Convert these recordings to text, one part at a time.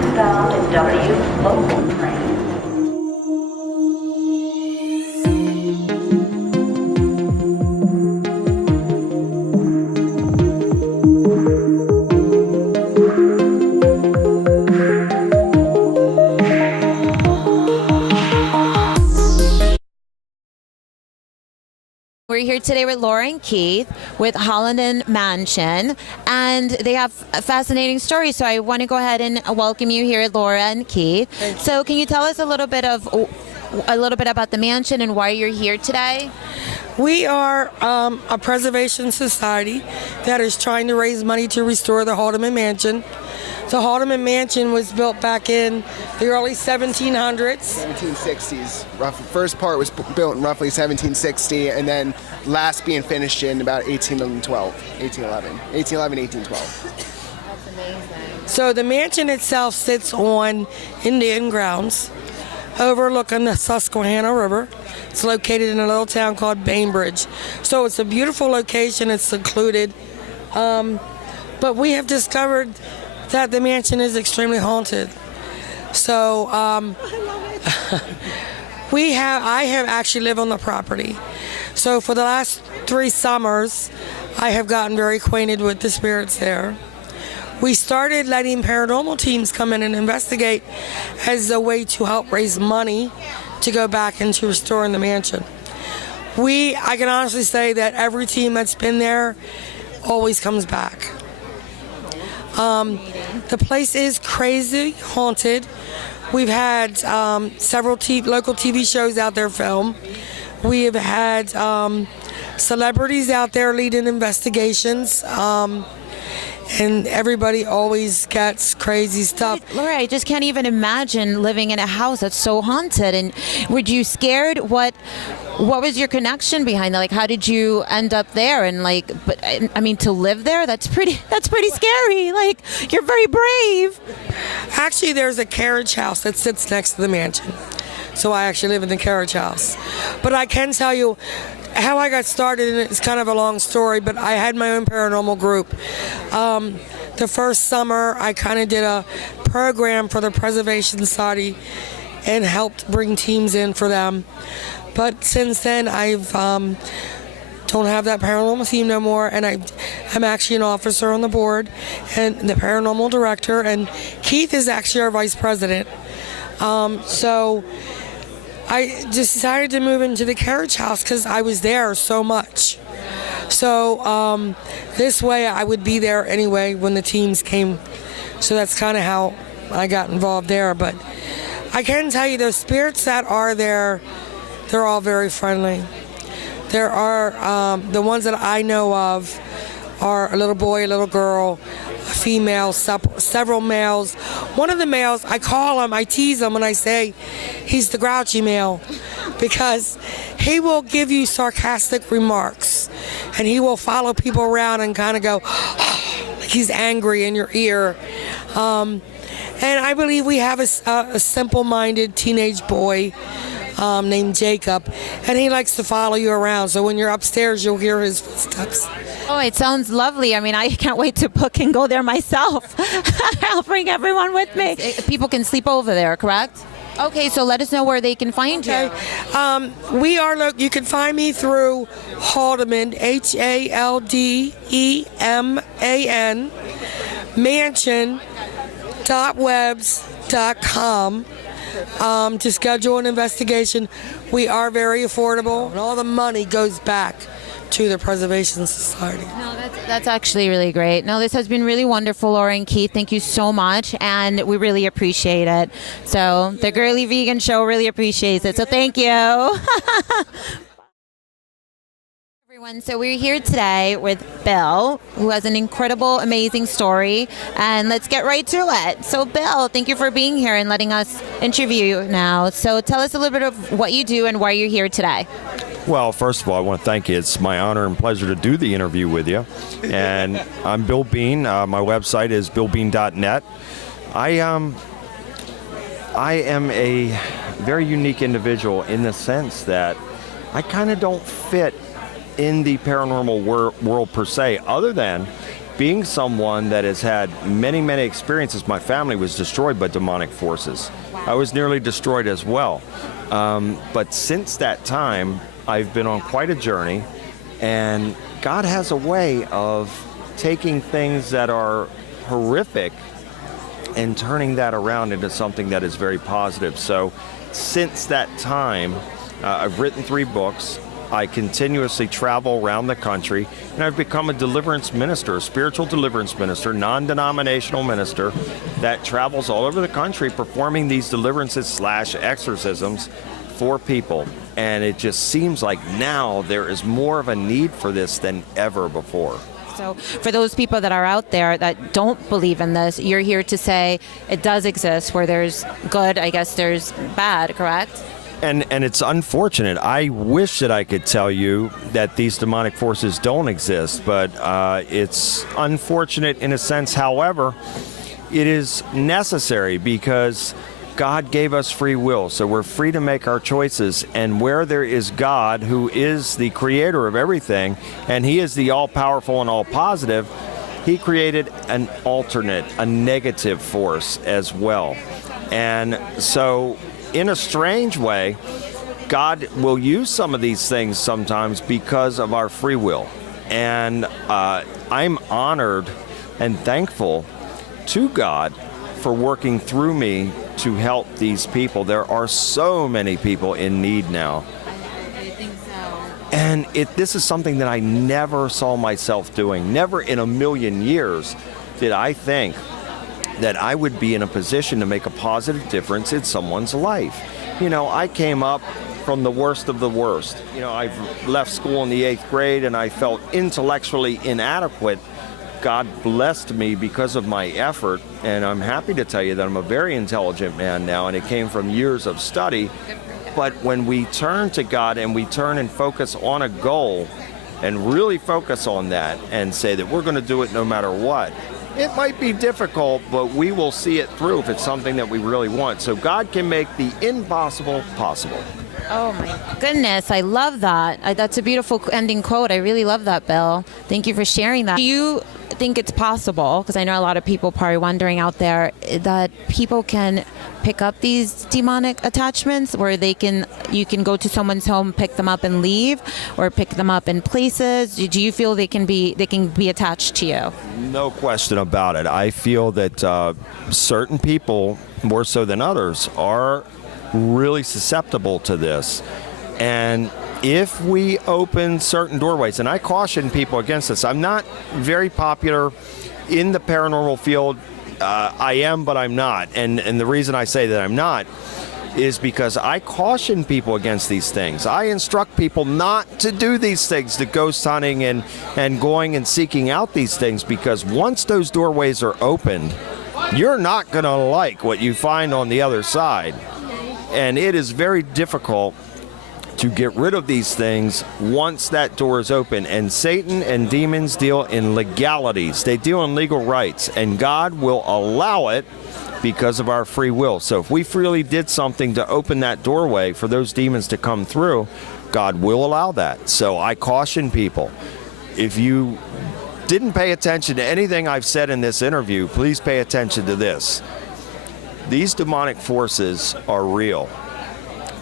Westbound W local train. We're here today with Lora and Keith with Haldeman Mansion, and they have a fascinating story. So I want to go ahead and welcome you here, Lora and Keith. So can you tell us a little bit about the mansion and why you're here today? We are a preservation society that is trying to raise money to restore the Haldeman Mansion. The Haldeman Mansion was built back in the early 1700s. 1760s. First part was built in roughly 1760, and then last being finished in about 1811, 1812. That's amazing. So the mansion itself sits on Indian grounds overlooking the Susquehanna River. It's located in a little town called Bainbridge. So it's a beautiful location. It's secluded. But we have discovered that the mansion is extremely haunted. So I have actually lived on the property. So for the last 3 summers, I have gotten very acquainted with the spirits there. We started letting paranormal teams come in and investigate as a way to help raise money to go back into restoring the mansion. I can honestly say that every team that's been there always comes back. The place is crazy haunted. We've had several local TV shows out there film. We have had celebrities out there leading investigations. And everybody always gets crazy stuff. Lora, I just can't even imagine living in a house that's so haunted. And were you scared? What was your connection behind that? Like, how did you end up there? And but I mean, to live there, that's pretty scary. Like, you're very brave. Actually, there's a carriage house that sits next to the mansion. So I actually live in the carriage house. But I can tell you how I got started, and it's kind of a long story, but I had my own paranormal group. The first summer, I kind of did a program for the Preservation Society and helped bring teams in for them. But since then, I've don't have that paranormal team no more, and I'm actually an officer on the board and the paranormal director, and Keith is actually our vice president. So I just decided to move into the carriage house because I was there so much. So this way I would be there anyway when the teams came. So that's kind of how I got involved there. But I can tell you the spirits that are there, they're all very friendly. There are, the ones that I know of are a little boy, a little girl, a female, several males. One of the males, I call him, I tease him, and I say he's the grouchy male because he will give you sarcastic remarks and he will follow people around and kind of go, like he's angry in your ear. And I believe we have a simple-minded teenage boy named Jacob, and he likes to follow you around. So when you're upstairs, you'll hear his footsteps. Oh, it sounds lovely. I mean, I can't wait to book and go there myself. I'll bring everyone with me. People can sleep over there, correct? Okay, so let us know where they can find you. You can find me through Haldeman, HALDEMAN, mansion.webs.com. To schedule an investigation. We are very affordable, and all the money goes back to the Preservation Society. No, that's actually really great. No, this has been really wonderful, Lora and Keith. Thank you so much, and we really appreciate it. So the Girlievegan show really appreciates it. So thank you. Everyone, so we're here today with Bill, who has an incredible, amazing story, and let's get right to it. So Bill, thank you for being here and letting us interview you now. So tell us a little bit of what you do and why you're here today. Well, first of all, I want to thank you. It's my honor and pleasure to do the interview with you. And I'm Bill Bean. My website is billbean.net. I am a very unique individual in the sense that I kind of don't fit in the paranormal world per se, other than being someone that has had many, many experiences, my family was destroyed by demonic forces. I was nearly destroyed as well. But since that time, I've been on quite a journey, and God has a way of taking things that are horrific and turning that around into something that is very positive. So since that time, I've written 3 books. I continuously travel around the country, and I've become a deliverance minister, a spiritual deliverance minister, non-denominational minister that travels all over the country performing these deliverances / exorcisms for people. And it just seems like now there is more of a need for this than ever before. So for those people that are out there that don't believe in this, you're here to say it does exist. Where there's good, I guess there's bad, correct? And it's unfortunate. I wish that I could tell you that these demonic forces don't exist, but it's unfortunate in a sense. However, it is necessary because God gave us free will, so we're free to make our choices. And where there is God, who is the creator of everything, and he is the all-powerful and all-positive, he created an alternate, a negative force as well. And so in a strange way, God will use some of these things sometimes because of our free will. And I'm honored and thankful to God for working through me to help these people. There are so many people in need now. I think so. And this is something that I never saw myself doing. Never in a million years did I think that I would be in a position to make a positive difference in someone's life. You know, I came up from the worst of the worst. You know, I've left school in the 8th grade and I felt intellectually inadequate. God blessed me because of my effort, and I'm happy to tell you that I'm a very intelligent man now, and it came from years of study. But when we turn to God and we turn and focus on a goal and really focus on that and say that we're going to do it no matter what, it might be difficult, but we will see it through if it's something that we really want. So God can make the impossible possible. Oh my goodness, I love that. That's a beautiful ending quote. I really love that, Bill. Thank you for sharing that. Do you think it's possible, because I know a lot of people probably wondering out there, that people can pick up these demonic attachments where you can go to someone's home, pick them up and leave, or pick them up in places? Do you feel they can be attached to you? No question about it. I feel that certain people, more so than others, are really susceptible to this. And if we open certain doorways, and I caution people against this, I'm not very popular in the paranormal field. I am, but I'm not. And the reason I say that I'm not is because I caution people against these things. I instruct people not to do these things, to ghost hunting and going and seeking out these things, because once those doorways are opened, you're not going to like what you find on the other side. And it is very difficult to get rid of these things once that door is open. And Satan and demons deal in legalities. They deal in legal rights. And God will allow it because of our free will. So if we freely did something to open that doorway for those demons to come through, God will allow that. So I caution people, if you didn't pay attention to anything I've said in this interview, please pay attention to this. These demonic forces are real.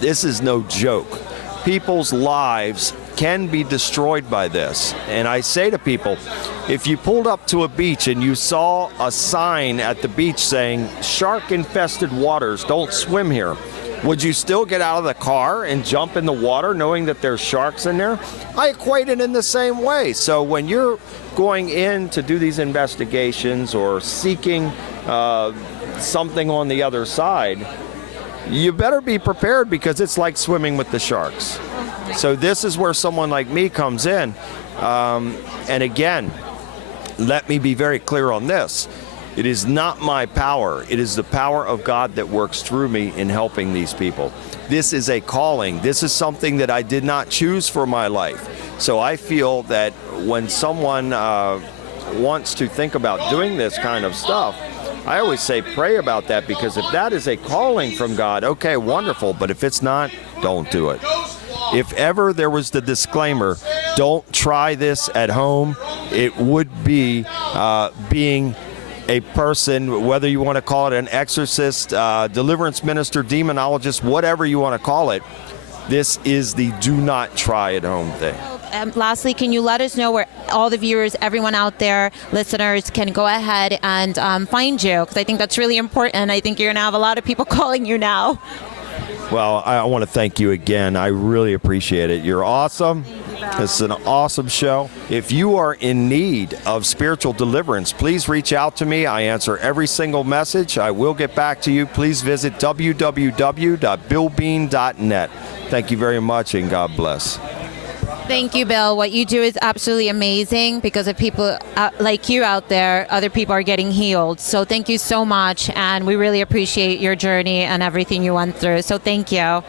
This is no joke. People's lives can be destroyed by this. And I say to people, if you pulled up to a beach and you saw a sign at the beach saying, "Shark-infested waters, don't swim here," would you still get out of the car and jump in the water knowing that there's sharks in there? I equate it in the same way. So when you're going in to do these investigations or seeking something on the other side, you better be prepared, because it's like swimming with the sharks. So this is where someone like me comes in. And again, let me be very clear on this. It is not my power. It is the power of God that works through me in helping these people. This is a calling. This is something that I did not choose for my life. So I feel that when someone wants to think about doing this kind of stuff, I always say pray about that, because if that is a calling from God, okay, wonderful. But if it's not, don't do it. if ever there was the disclaimer, don't try this at home, it would be being a person, whether you want to call it an exorcist, deliverance minister, demonologist, whatever you want to call it. This is the do not try at home thing. Lastly, can you let us know where all the viewers, everyone out there, listeners, can go ahead and find you? Because I think that's really important. I think you're going to have a lot of people calling you now. Well, I want to thank you again. I really appreciate it. You're awesome. It's an awesome show. If you are in need of spiritual deliverance, please reach out to me. I answer every single message. I will get back to you. Please visit www.billbean.net. Thank you very much, and God bless. Thank you, Bill. What you do is absolutely amazing because of people like you out there, other people are getting healed. So thank you so much, and we really appreciate your journey and everything you went through. So thank you.